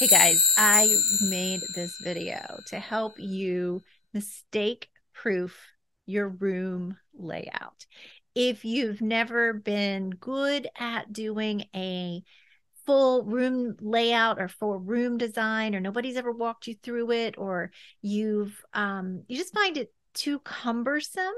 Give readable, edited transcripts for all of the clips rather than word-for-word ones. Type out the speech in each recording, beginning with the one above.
Hey guys, I made this video to help you mistake-proof your room layout. If you've never been good at doing a full room layout or full room design, or nobody's ever walked you through it, or you just find it too cumbersome,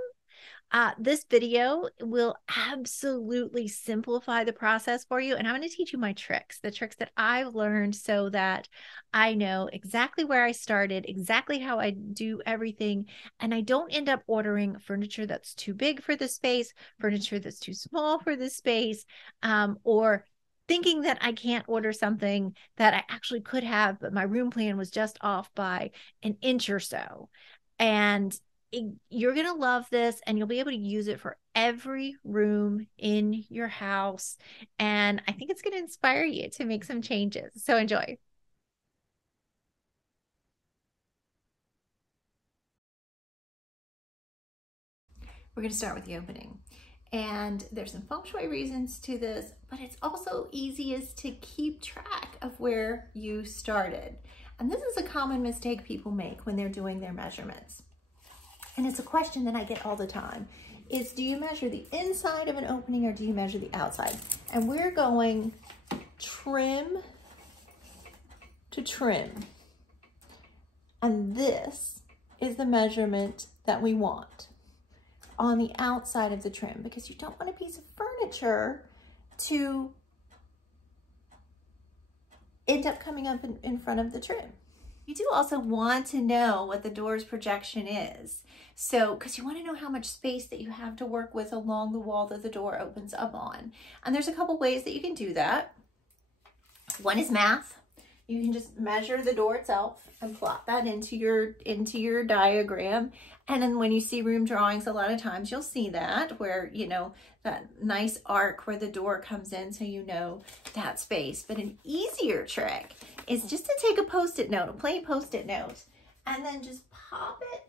this video will absolutely simplify the process for you. And I'm going to teach you my tricks, the tricks that I've learned so that I know exactly where I started, exactly how I do everything. And I don't end up ordering furniture that's too big for the space, furniture that's too small for the space, or thinking that I can't order something that I actually could have, but my room plan was just off by an inch or so. And you're going to love this, and you'll be able to use it for every room in your house. And I think it's going to inspire you to make some changes. So enjoy. We're going to start with the opening. And there's some feng shui reasons to this, but it's also easiest to keep track of where you started. And this is a common mistake people make when they're doing their measurements. And it's a question that I get all the time, is do you measure the inside of an opening or do you measure the outside? And we're going trim to trim. And this is the measurement that we want on the outside of the trim, because you don't want a piece of furniture to end up coming up in front of the trim. You do also want to know what the door's projection is. So, because you want to know how much space that you have to work with along the wall that the door opens up on. And there's a couple ways that you can do that. One is math. You can just measure the door itself and plot that into your diagram. And then when you see room drawings, a lot of times you'll see that where, you know, that nice arc where the door comes in, so you know that space. But an easier trick is just to take a Post-it note, a plain Post-it note, and then just pop it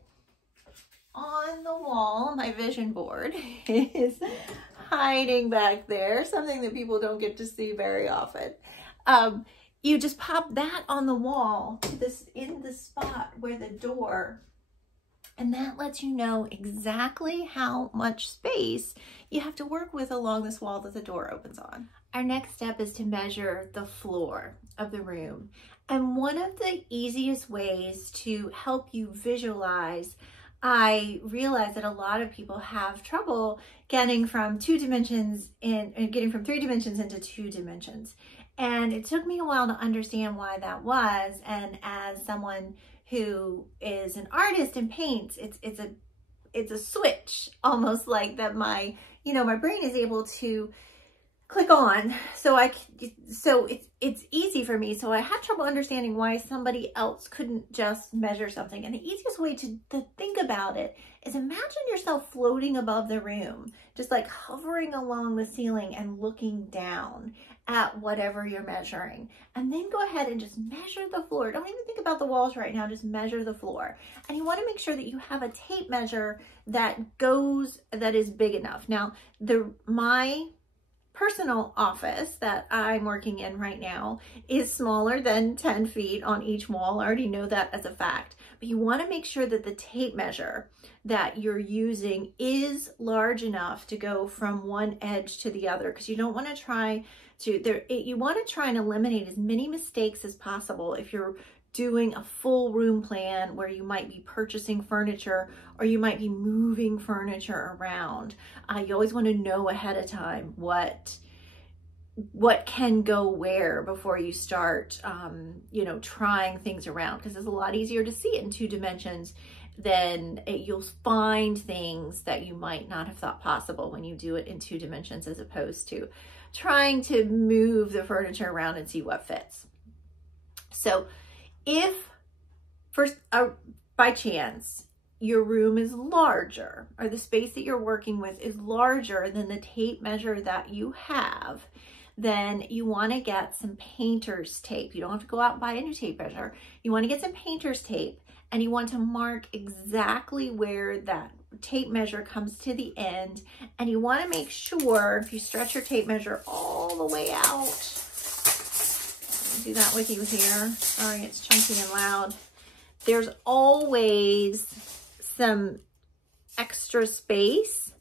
on the wall. My vision board is hiding back there, something that people don't get to see very often. You just pop that on the wall to this, in the spot where the door, and that lets you know exactly how much space you have to work with along this wall that the door opens on. Our next step is to measure the floor of the room. And one of the easiest ways to help you visualize, I realize that a lot of people have trouble getting from 2 dimensions getting from 3 dimensions into 2 dimensions. And it took me a while to understand why that was. And as someone who is an artist and paints, it's a switch, almost like that my brain is able to click on. So it's easy for me. So I had trouble understanding why somebody else couldn't just measure something. And the easiest way to think about it is imagine yourself floating above the room, just like hovering along the ceiling and looking down at whatever you're measuring. And then go ahead and just measure the floor. Don't even think about the walls right now, just measure the floor. And you want to make sure that you have a tape measure that is big enough. Now, my personal office that I'm working in right now is smaller than 10 feet on each wall. I already know that as a fact, but you want to make sure that the tape measure that you're using is large enough to go from one edge to the other, because you don't want to you want to try and eliminate as many mistakes as possible if you're doing a full room plan where you might be purchasing furniture or you might be moving furniture around. You always want to know ahead of time what can go where before you start, trying things around, because it's a lot easier to see it in 2 dimensions than you'll find things that you might not have thought possible when you do it in 2 dimensions, as opposed to trying to move the furniture around and see what fits. So if by chance your room is larger, or the space that you're working with is larger than the tape measure that you have, then you want to get some painter's tape. You don't have to go out and buy a new tape measure. You want to get some painter's tape, and you want to mark exactly where that tape measure comes to the end. And you want to make sure, if you stretch your tape measure all the way out, do that with you here. Sorry, it's chunky and loud. There's always some extra space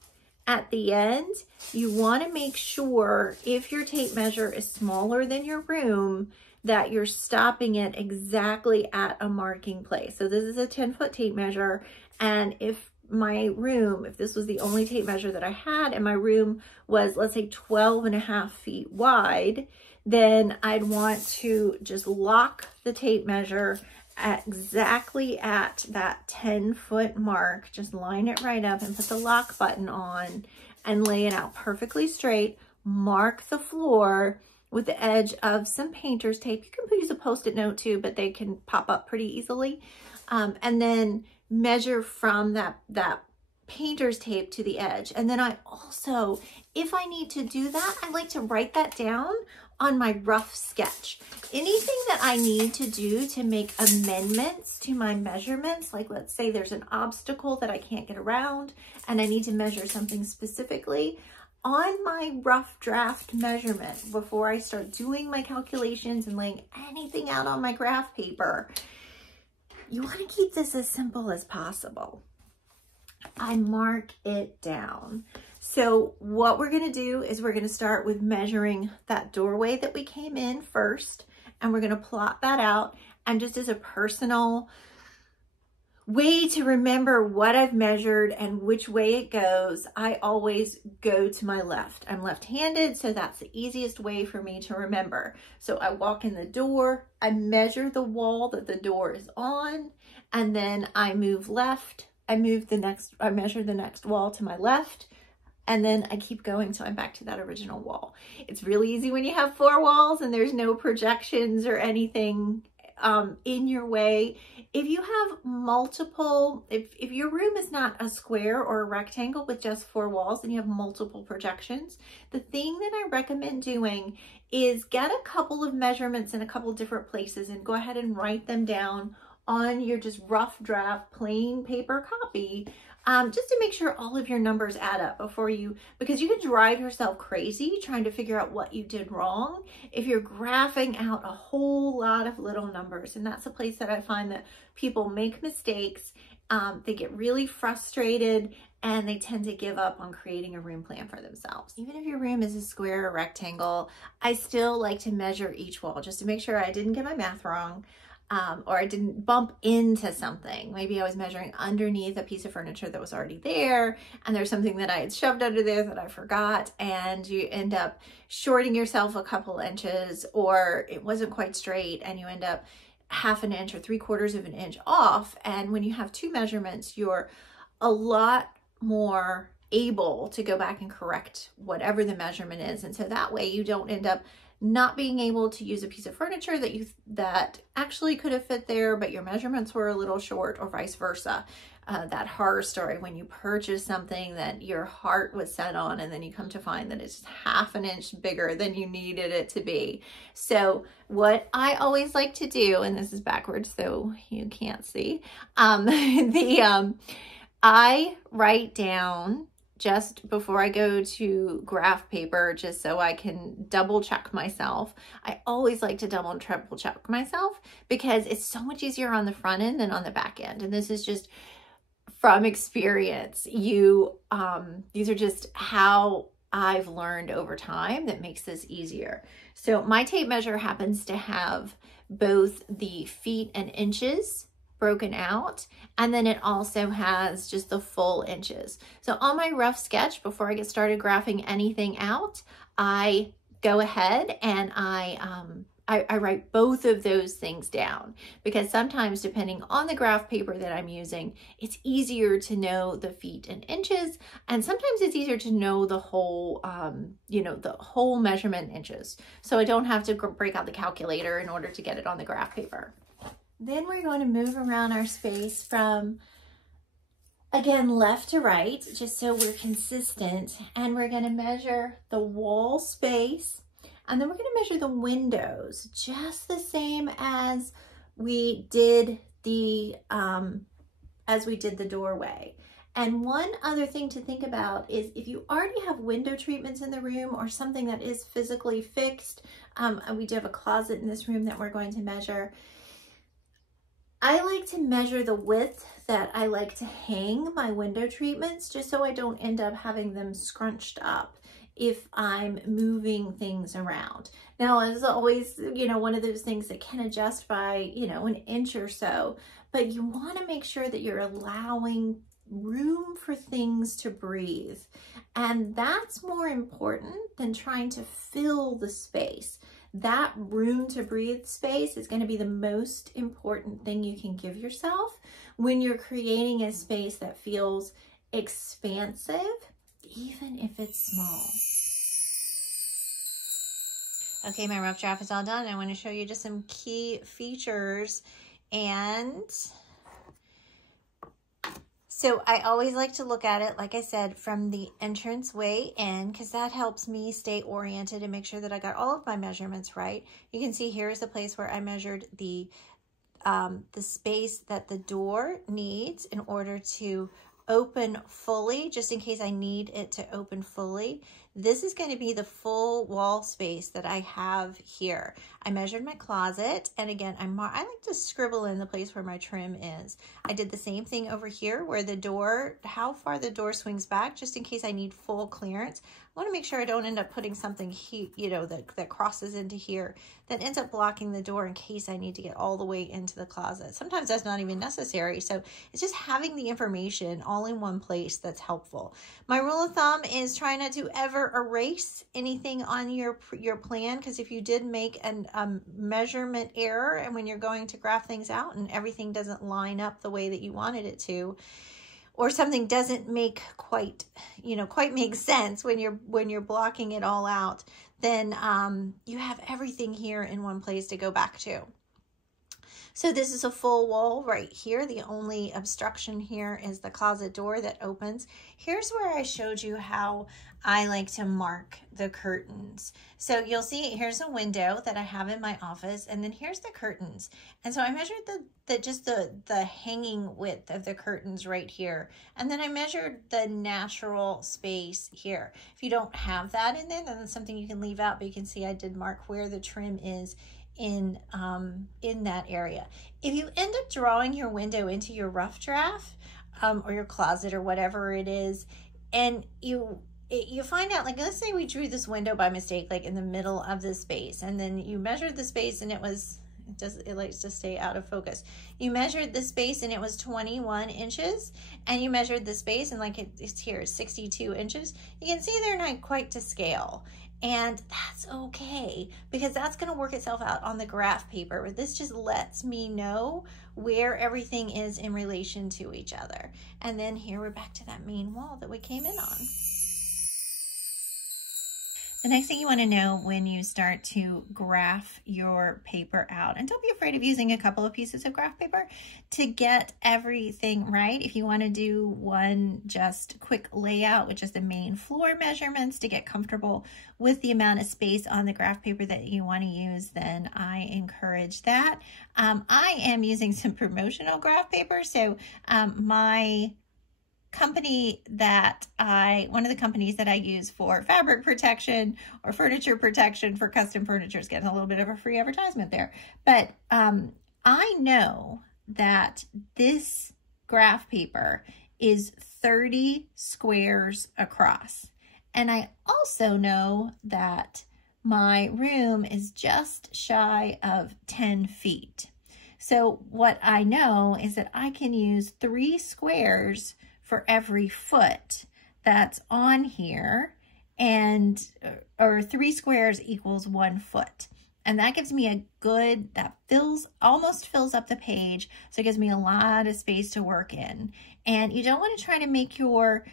at the end. You want to make sure if your tape measure is smaller than your room that you're stopping it exactly at a marking place. So this is a 10-foot tape measure, and if my room, if this was the only tape measure that I had and my room was, let's say, 12.5 feet wide, then I'd want to just lock the tape measure exactly at that 10-foot mark. Just line it right up and put the lock button on and lay it out perfectly straight. Mark the floor with the edge of some painter's tape. You can use a Post-it note too, but they can pop up pretty easily. And then measure from that painter's tape to the edge. And then I also, if I need to do that, I like to write that down on my rough sketch. Anything that I need to do to make amendments to my measurements, like let's say there's an obstacle that I can't get around and I need to measure something specifically, on my rough draft measurement, before I start doing my calculations and laying anything out on my graph paper, you want to keep this as simple as possible. I mark it down. So what we're going to do is we're going to start with measuring that doorway that we came in first, and we're going to plot that out. And just as a personal way to remember what I've measured and which way it goes, I always go to my left. I'm left-handed, so that's the easiest way for me to remember. So I walk in the door, I measure the wall that the door is on, and then I move left. I measure the next wall to my left, and then I keep going till I'm back to that original wall. It's really easy when you have 4 walls and there's no projections or anything in your way. If you have multiple, if your room is not a square or a rectangle with just 4 walls and you have multiple projections, the thing that I recommend doing is get a couple of measurements in a couple of different places and go ahead and write them down on your just rough draft plain paper copy, just to make sure all of your numbers add up before you, because you can drive yourself crazy trying to figure out what you did wrong if you're graphing out a whole lot of little numbers. And that's a place that I find that people make mistakes. They get really frustrated and they tend to give up on creating a room plan for themselves. Even if your room is a square or rectangle, I still like to measure each wall just to make sure I didn't get my math wrong. Or I didn't bump into something. Maybe I was measuring underneath a piece of furniture that was already there, and there's something that I had shoved under there that I forgot, and you end up shorting yourself a couple inches, or it wasn't quite straight and you end up 1/2 inch or 3/4 of an inch off. And when you have 2 measurements, you're a lot more able to go back and correct whatever the measurement is. And so that way you don't end up not being able to use a piece of furniture that actually could have fit there, but your measurements were a little short, or vice versa. That horror story when you purchase something that your heart was set on and then you come to find that it's 1/2 inch bigger than you needed it to be. So what I always like to do, and this is backwards so you can't see, I write down just before I go to graph paper, just so I can double check myself. I always like to double and triple check myself because it's so much easier on the front end than on the back end. And this is just from experience. These are just how I've learned over time that makes this easier. So my tape measure happens to have both the feet and inches broken out, and then it also has just the full inches. So on my rough sketch, before I get started graphing anything out, I go ahead and I write both of those things down, because sometimes depending on the graph paper that I'm using, it's easier to know the feet and inches, and sometimes it's easier to know the whole, the whole measurement in inches. So I don't have to break out the calculator in order to get it on the graph paper. Then we're going to move around our space from, again, left to right, just so we're consistent. And we're going to measure the wall space, and then we're going to measure the windows, just the same as we did the doorway. And one other thing to think about is if you already have window treatments in the room or something that is physically fixed, we do have a closet in this room that we're going to measure. I like to measure the width that I like to hang my window treatments, just so I don't end up having them scrunched up if I'm moving things around. Now, as always, you know, one of those things that can adjust by, you know, an inch or so, but you want to make sure that you're allowing room for things to breathe. And that's more important than trying to fill the space. That room to breathe space is going to be the most important thing you can give yourself when you're creating a space that feels expansive, even if it's small. Okay, my rough draft is all done. I want to show you just some key features. And so I always like to look at it, like I said, from the entrance way in, because that helps me stay oriented and make sure that I got all of my measurements right. You can see here is the place where I measured the space that the door needs in order to open fully, just in case I need it to open fully. This is going to be the full wall space that I have here. I measured my closet, and again, I like to scribble in the place where my trim is. I did the same thing over here where the door, how far the door swings back, just in case I need full clearance. I want to make sure I don't end up putting something, you know, that crosses into here that ends up blocking the door in case I need to get all the way into the closet. Sometimes that's not even necessary. So it's just having the information all in one place that's helpful. My rule of thumb is try not to ever erase anything on your plan, because if you did make a measurement error and when you're going to graph things out and everything doesn't line up the way that you wanted it to, or something doesn't make quite make sense when you're blocking it all out, then you have everything here in one place to go back to. So this is a full wall right here. The only obstruction here is the closet door that opens. Here's where I showed you how I like to mark the curtains. So you'll see here's a window that I have in my office, and then here's the curtains. And so I measured the hanging width of the curtains right here. And then I measured the natural space here. If you don't have that in there, then that's something you can leave out, but you can see I did mark where the trim is in that area. If you end up drawing your window into your rough draft or your closet or whatever it is, and you find out, like, let's say we drew this window by mistake, like in the middle of this space, and then you measured the space and it likes to stay out of focus. You measured the space and it was 21 inches, and you measured the space and like it's here 62 inches. You can see they're not quite to scale. And that's okay, because that's going to work itself out on the graph paper. This just lets me know where everything is in relation to each other. And then here we're back to that main wall that we came in on. The next thing you want to know when you start to graph your paper out, and don't be afraid of using a couple of pieces of graph paper to get everything right. If you want to do one just quick layout, which is the main floor measurements, to get comfortable with the amount of space on the graph paper that you want to use, then I encourage that. I am using some promotional graph paper, so my company that one of the companies that I use for fabric protection or furniture protection for custom furniture is getting a little bit of a free advertisement there. But I know that this graph paper is 30 squares across. And I also know that my room is just shy of 10 feet. So what I know is that I can use 3 squares for every foot that's on here, and or 3 squares equals 1 foot. And that gives me a good, that almost fills up the page. So it gives me a lot of space to work in. And you don't want to try to make your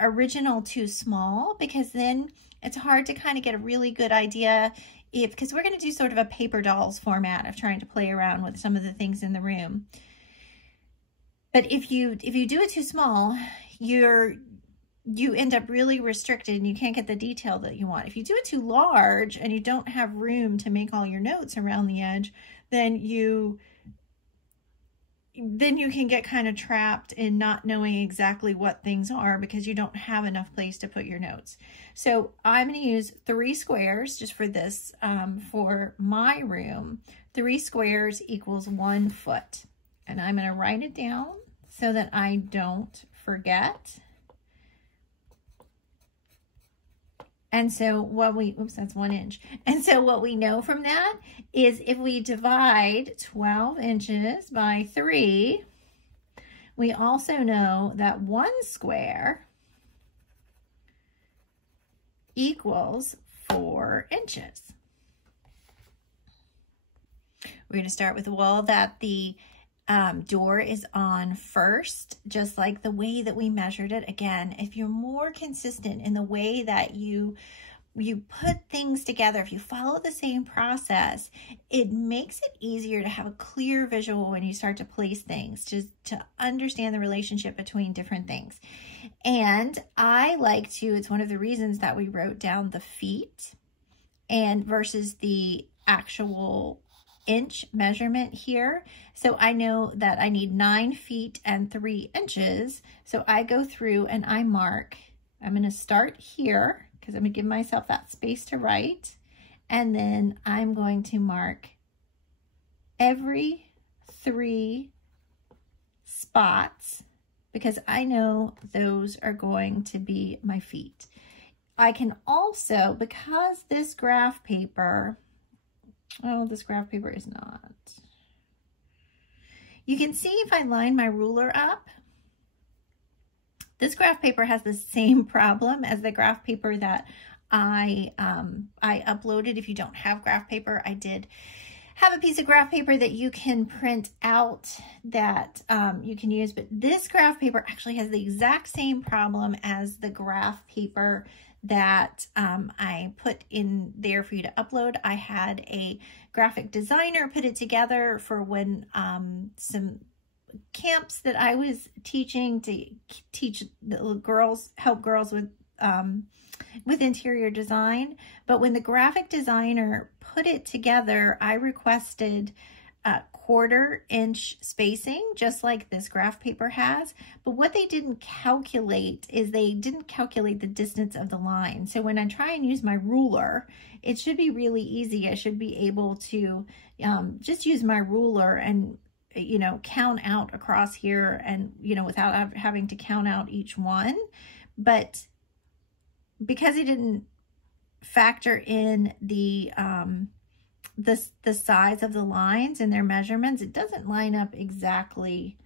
original too small, because then it's hard to kind of get a really good idea because we're going to do sort of a paper dolls format of trying to play around with some of the things in the room. But if you do it too small, you end up really restricted and you can't get the detail that you want. If you do it too large and you don't have room to make all your notes around the edge, then you then you can get kind of trapped in not knowing exactly what things are because you don't have enough place to put your notes. So I'm going to use 3 squares just for this, for my room. 3 squares equals 1 foot. And I'm going to write it down so that I don't forget. And so what we, oops, that's 1 inch. And so what we know from that is if we divide 12 inches by 3, we also know that 1 square equals 4 inches. We're going to start with the wall that the door is on first, just like the way that we measured it. Again, if you're more consistent in the way that you put things together, if you follow the same process, it makes it easier to have a clear visual when you start to place things, just to understand the relationship between different things. And I like to, it's one of the reasons that we wrote down the feet and versus the actual inch measurement here. So I know that I need 9 feet and 3 inches. So I go through and I mark. I'm going to start here because I'm going to give myself that space to write. And then I'm going to mark every 3 spots because I know those are going to be my feet. I can also, because this graph paper, oh, this graph paper is not. You can see if I line my ruler up, this graph paper has the same problem as the graph paper that I uploaded. If you don't have graph paper, I did have a piece of graph paper that you can print out that you can use. But this graph paper actually has the exact same problem as the graph paper that I put in there for you to upload. I had a graphic designer put it together for when some camps that I was teaching to teach the girls, help girls with interior design. But when the graphic designer put it together, I requested 1/4 inch spacing, just like this graph paper has. But what they didn't calculate is they didn't calculate the distance of the line. So when I try and use my ruler, it should be really easy. I should be able to just use my ruler and, you know, count out across here and, you know, without having to count out each one. But because it didn't factor in the size of the lines and their measurements, it doesn't line up exactly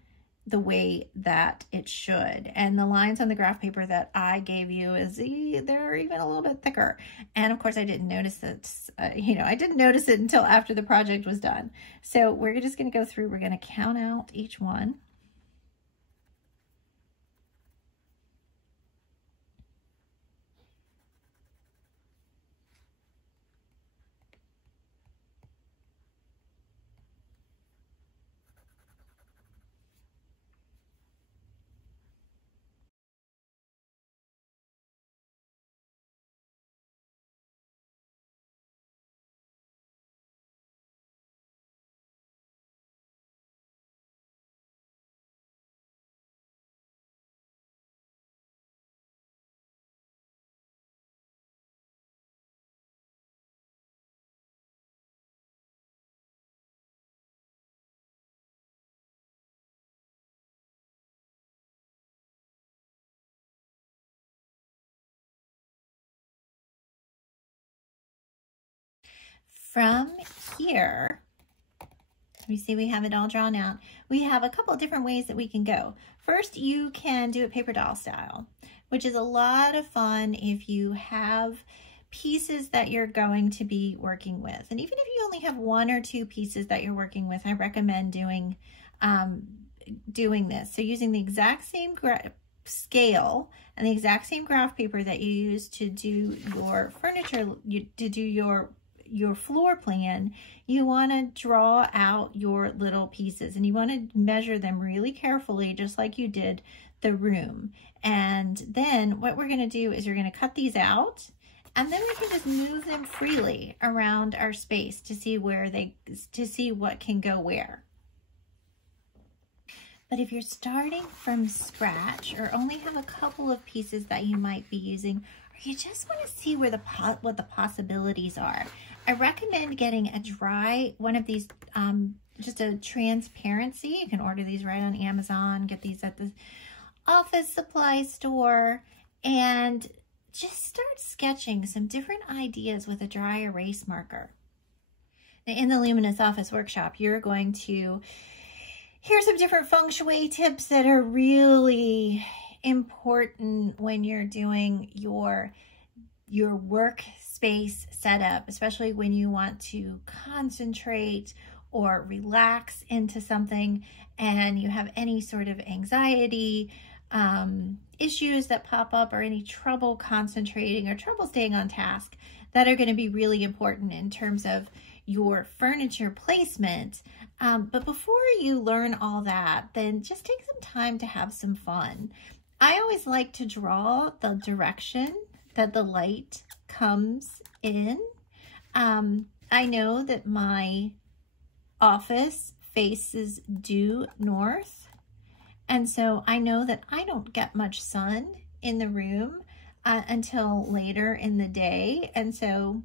the way that it should. And the lines on the graph paper that I gave you they're even a little bit thicker. And of course I didn't notice it, you know, I didn't notice it until after the project was done. So we're just going to go through, we're going to count out each one. From here, you see we have it all drawn out. We have a couple of different ways that we can go. First, you can do it paper doll style, which is a lot of fun if you have pieces that you're going to be working with. And even if you only have 1 or 2 pieces that you're working with, I recommend doing this. So using the exact same scale and the exact same graph paper that you use to do your furniture, to do your floor plan, you want to draw out your little pieces and you want to measure them really carefully, just like you did the room. And then what we're going to do is you're going to cut these out, and then we can just move them freely around our space to see where to see what can go where. But if you're starting from scratch or only have a couple of pieces that you might be using, or you just want to see where what the possibilities are, I recommend getting a dry, one of these, just a transparency. You can order these right on Amazon, get these at the office supply store, and just start sketching some different ideas with a dry erase marker. In the Luminous Office Workshop, you're going to hear some different feng shui tips that are really important when you're doing your workspace setup, especially when you want to concentrate or relax into something and you have any sort of anxiety, issues that pop up, or any trouble concentrating or trouble staying on task, that are going to be really important in terms of your furniture placement. But before you learn all that, then just take some time to have some fun. I always like to draw the direction that the light comes in. I know that my office faces due north, and so I know that I don't get much sun in the room until later in the day, and so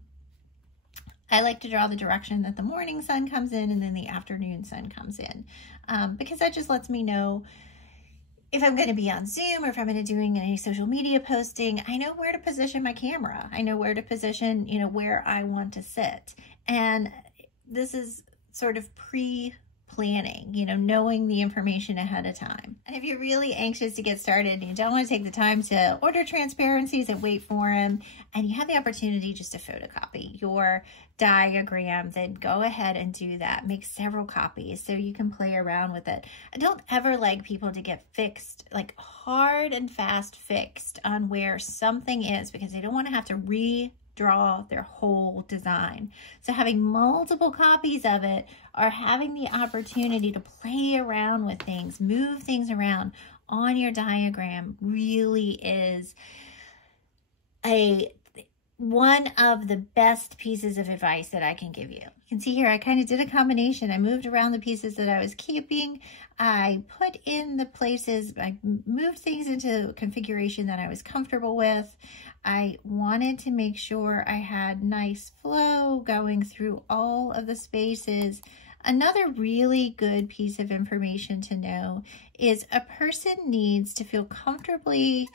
I like to draw the direction that the morning sun comes in and then the afternoon sun comes in, because that just lets me know if I'm going to be on Zoom or if I'm going to be doing any social media posting. I know where to position my camera. I know where to position, where I want to sit. And this is sort of pre-planning, knowing the information ahead of time. And if you're really anxious to get started and you don't want to take the time to order transparencies and wait for them, and you have the opportunity just to photocopy your diagram, then go ahead and do that. Make several copies so you can play around with it. I don't ever like people to get fixed, like hard and fast fixed on where something is, because they don't want to have to redraw their whole design. So having multiple copies of it, or having the opportunity to play around with things, move things around on your diagram, really is one of the best pieces of advice that I can give you. You can see here, I kind of did a combination. I moved around the pieces that I was keeping. I put in the places, I moved things into configuration that I was comfortable with. I wanted to make sure I had nice flow going through all of the spaces. Another really good piece of information to know is a person needs to feel comfortably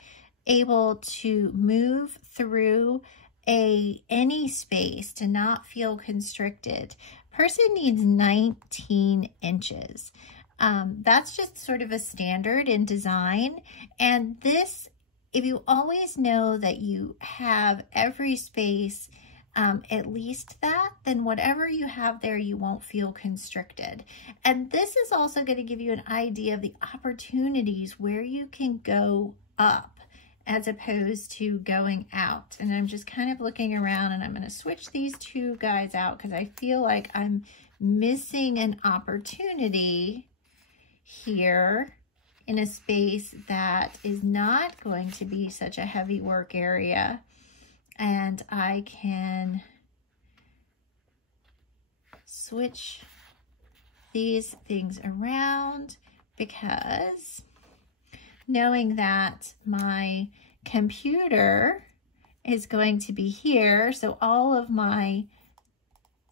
able to move through any space, to not feel constricted. Person needs 19 inches. That's just sort of a standard in design. And this, if you always know that you have every space at least that, then whatever you have there, you won't feel constricted. And this is also going to give you an idea of the opportunities where you can go up as opposed to going out. And I'm just kind of looking around, and I'm going to switch these two guys out because I feel like I'm missing an opportunity here in a space that is not going to be such a heavy work area. And I can switch these things around, because knowing that my computer is going to be here, so all of my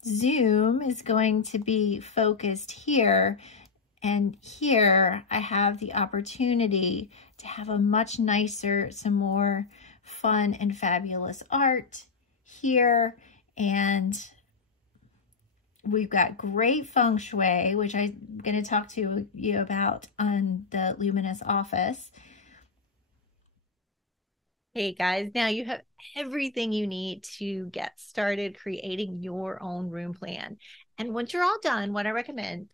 Zoom is going to be focused here, and here I have the opportunity to have a much nicer, some more fun and fabulous art here. And we've got great feng shui, which I'm going to talk to you about on the Luminous Office. Hey guys, now you have everything you need to get started creating your own room plan. And once you're all done, what I recommend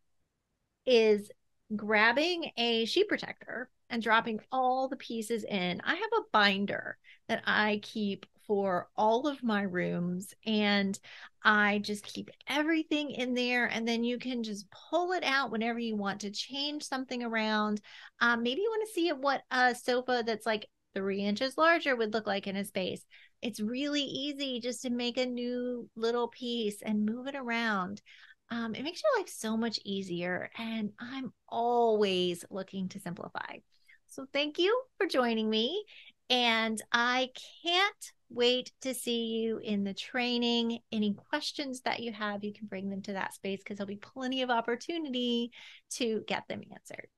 is grabbing a sheet protector and dropping all the pieces in. I have a binder that I keep for all of my rooms, and I just keep everything in there, and then you can just pull it out whenever you want to change something around. Maybe you want to see what a sofa that's like 3 inches larger would look like in a space. It's really easy just to make a new little piece and move it around. It makes your life so much easier, and I'm always looking to simplify. So thank you for joining me, and I can't wait to see you in the training. Any questions that you have, you can bring them to that space because there'll be plenty of opportunity to get them answered.